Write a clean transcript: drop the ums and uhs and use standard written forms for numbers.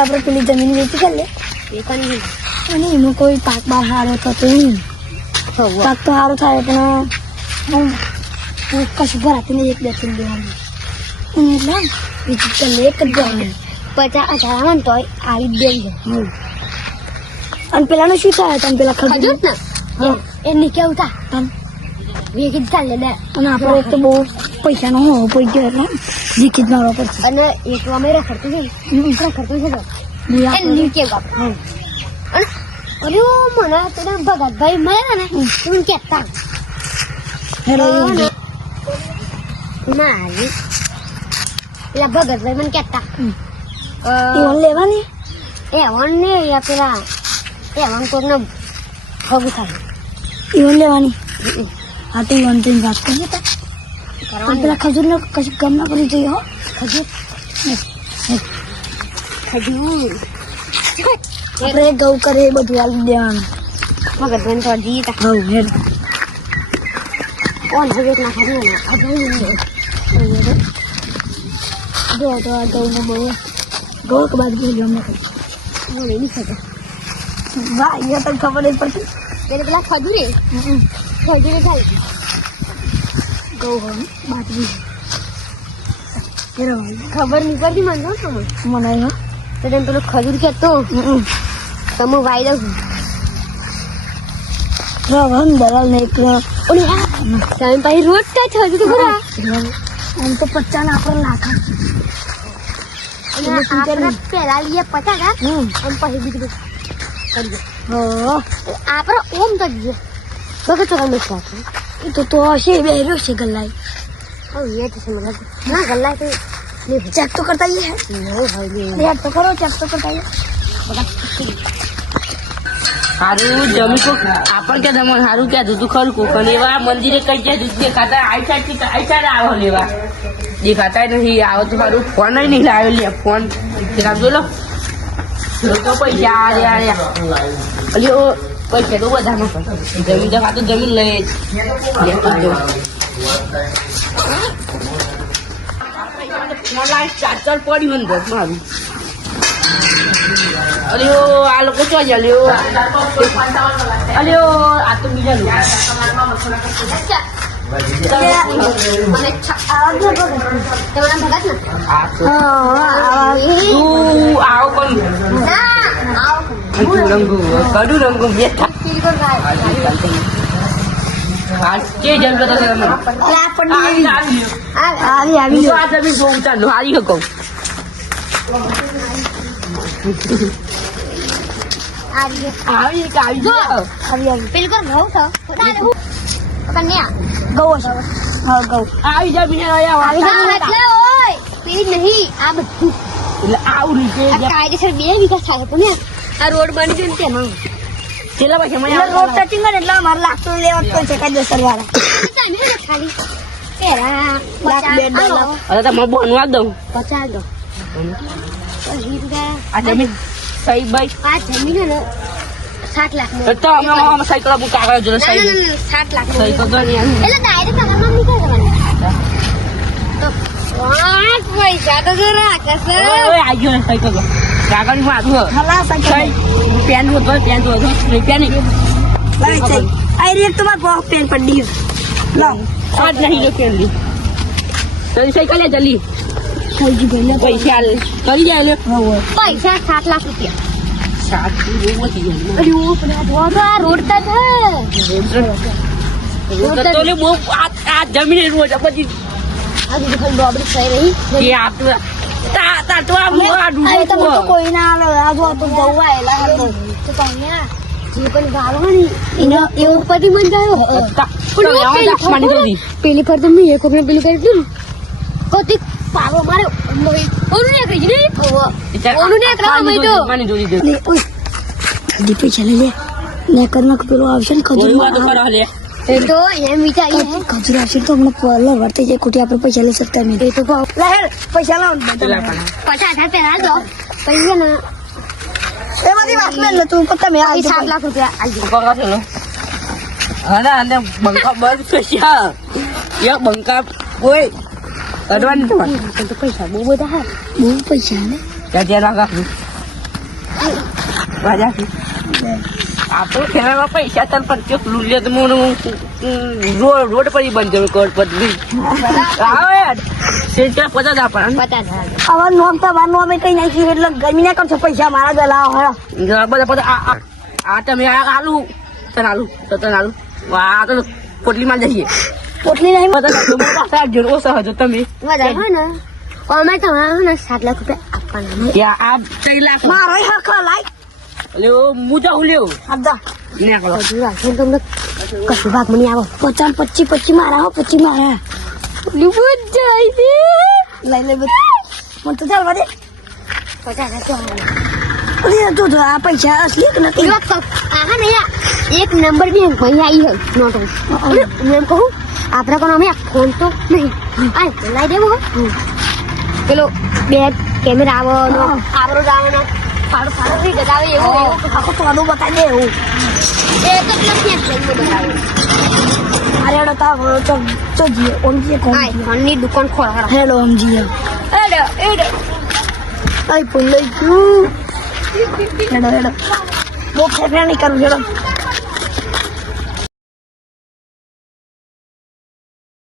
આપણે પેલી જમીન વેચી કરી લે વેચવાની અને એમાં કોઈ પાક બાર સારો થતો નહીં. પાક તો સારો થાય પણ કશું ભરાતી નહીં. એક બેસી દેવાનું એટલે વેચી કરી લે. એક જ જવાનું 50,000 આવે ને તોય આવી જ દઈ જાય. અને પેલાનું શું થાય? તમે પેલા ખજૂર ખજૂર ને એમને કેવું થાય વેચી જ ચાલે લે. અને આપણે એક તો બહુ પૈસાનો હોવો પડી ગયો એટલે જીકી જ મારવા પડશે. અને એક અમે રખડતું છે રખડતું છે એમને કેવું આપણે અરે મને પેલા ભગતભાઈ મળ્યા ને તું કેતા મારી પેલા ભગતભાઈ મને કેતા ઈવન લેવાની એવન ને યા પેલા એવન કોઈને ભગું થાય ઈવન લેવાની. હા તો ઈવન તો વાત કરીએ તા પેલા ખજૂર ને કશું ગમ ના કરવી જોઈએ. હો ખજૂર આપણે ઘઉં કરે એ બધું આલી દેવાનું. ભગતભાઈ તો જી તા ઘઉં હેડ કોણ હવે ના ખાધું ને આ જોઈ જો તો આ ઘઉંમાં બહુ ઘઉં કે બાજુ ગમ ના કરી મને નહીં ખબર વાહ અહીંયા તો ખબર નહીં પડતી. એટલે પેલા ખજૂરે થાય ઘઉં હોય બાજરી ખબર નહીં પડતી મને તો મને હો તો તેમ પેલો ખજૂર કહેતો તમે વાઈ દઉં રવન દલાલ ને એક ઓલી હા તમે પછી રોજ કાંઈ થયું તો ખરા આમ તો 50 ના આપણે નાખા અને આપણે પહેલા લઈએ 50 અને પછી બીજું કરીએ આપણે ઓમ કરીએ બગડ તો રમેશ રાખે એ તો હશે બેર્યો છે ગલ્લાઈ. એ તો સમજ ના ગલ્લા તો ચેક તો કરતા ही है यार तो करो चेक तो करता ही હારું જમી કો આપણ કે તમને હારું કે તું ખરું કો પણ એવા મંદિરે કઈ જાય દૂધ દેખાતા આઈ સાઈડ આવો લેવા દેખાતા નહીં આવો તો મારું ફોન નહીં લાવ્યો લે ફોન જરા જો લો તો પૈસા આર્યા અલી ઓ પૈસા તો બધા માં જમીન જગા તો જમીન લઈ ચાર પડી મને ઘર મારું અલ્યો આ લોકો ચો લ્યો અલ્યો આ તો બીજા લોકો આવો પણ રંગુ કડું રંગુ કે જમ કરતા આવી જોઉં ચાલો હારી કહું આવી જાય બીજા આવું રીતે કાયદેસર 2 વીઘા થાય પણ આ રોડ બની ગયો ને તેમાં કેટલા પૈસા મને રોડ ટચિંગ કરે એટલે મારે લાગતું લેવા જ પડશે કાયદેસર વાળા. ખાલી પેલા અરે તમે બોનવા દઉં 50 દો આ જમીન સહી ભાઈ આ જમીન ને 7 લાખ તો અમે સહી કરવા કાગળ જો સહી 7 લાખ સહી તો ગણી એટલે ડાયરેક્ટ તમારા નામ નીકળ જવાનું તો પૈસા તો જો રાખે છે ઓય આજો ને સહી કરો કાગળ માં આધું ખલાસ સહી પેન હતો રૂપિયા નહીં લાઈ છે આ રે તમાર બહુ પેન પડી લો આજ નહીં લો પેન લી જલ્દી સહી કરી લે જલ્દી સહી ગઈ પૈસા કરી જાય લે પૈસા 7 લાખ રૂપિયા સાત બહુ થઈ જાય અરે ઓ પણ આ રોડ તો છે તો લે બહુ આ જમીન રોજ પછી આ દીકરી ડોબડી થઈ રહી કે આટલું તા તો આ અરે તમે તો કોઈ ના આવે આ જો તો જવું આયેલા હતો તો તમને જે પણ ગાળો ને એને એ ઉપરથી મન જાયો પેલી ફર તો મેં એક વખત પેલું કરી દીધું કોતી પાવો માર્યો ઓનું ને કરી ને ઓનું ને કરા મેં તો માની જોડી દે લે ઓય દી પૈસા લે ને કરના પેલો આવશે ને ખજૂર બોલવા તો કરો લે એ તો એમ વિચારી હે ખજૂર આવશે તો હમણાં પરલો વર્તે જાય ખોટી આપણે પૈસા લઈ શકતા નહીં. એ તો ભાવ લે હેડ પૈસા લાવ પેલા પણ 50,000 પેલા દો પછી ને એમાંથી વાત લે તું પત્તા મે આ 7 લાખ રૂપિયા આલજો પકડો ચલો હા અને બંકા બંધ પૈસા યા બંકા કોઈ કરવાની તમારે તો પૈસા બહુ બધા હે બહુ પૈસા ને ત્યાં રાખું મજાથી આપણું ખેલામાં પૈસા તને પંચો લૂલે તો રોડ પર બંધ જમે કોડ પર આવે સેન્ટર 50 આપણને 50,000 આવા નોમ તો વાર નોમે કઈ નાખ્યું એટલે ગમી ના કરશો પૈસા મારા ગલા હળો બધા આ તમે આલુ તને આલુ આ તો પોટલીમાં જઈએ પોટલી નહીં બધા જોડો ઓછા હજો તમે વધારે હોય ને અમે તમારા ને 7 લાખ રૂપિયા આપવાના યા આ 3 લાખ મારો હરખો લાય લ્યો મુજા હુલ્યો આપદા ને કરો હજુ રાખો તમને કશું ભાગ મને આવો 50 25 મારા હો 25 મારા લીબું જાય છે લઈ લે બધ મને તો ચાલ વાદે 50,000 અરે તો આ પૈસા અસલી કે નથી આહા ને યાર એક નંબર બી ભાઈ આવી હે નોટો હું એમ કહું આપણા કોણ અમે ફોન તો નહીં આ લાઈ દેવો પેલો બે કેમેરા આવવાનો આવરો આવવાનો ફાડો થી બતાવે એવું આખો પાડું બતાવી દે એવું એક જ લખી બતાવે અરે એડો તા ચો જીએ ઓમ જીએ કોણ આ ફોનની દુકાન ખોલવા હેડો ઓમ જીએ એડો આઈ ફોન લઈ ગયું હેડો બહુ ફેફડા નહીં કરું હેડો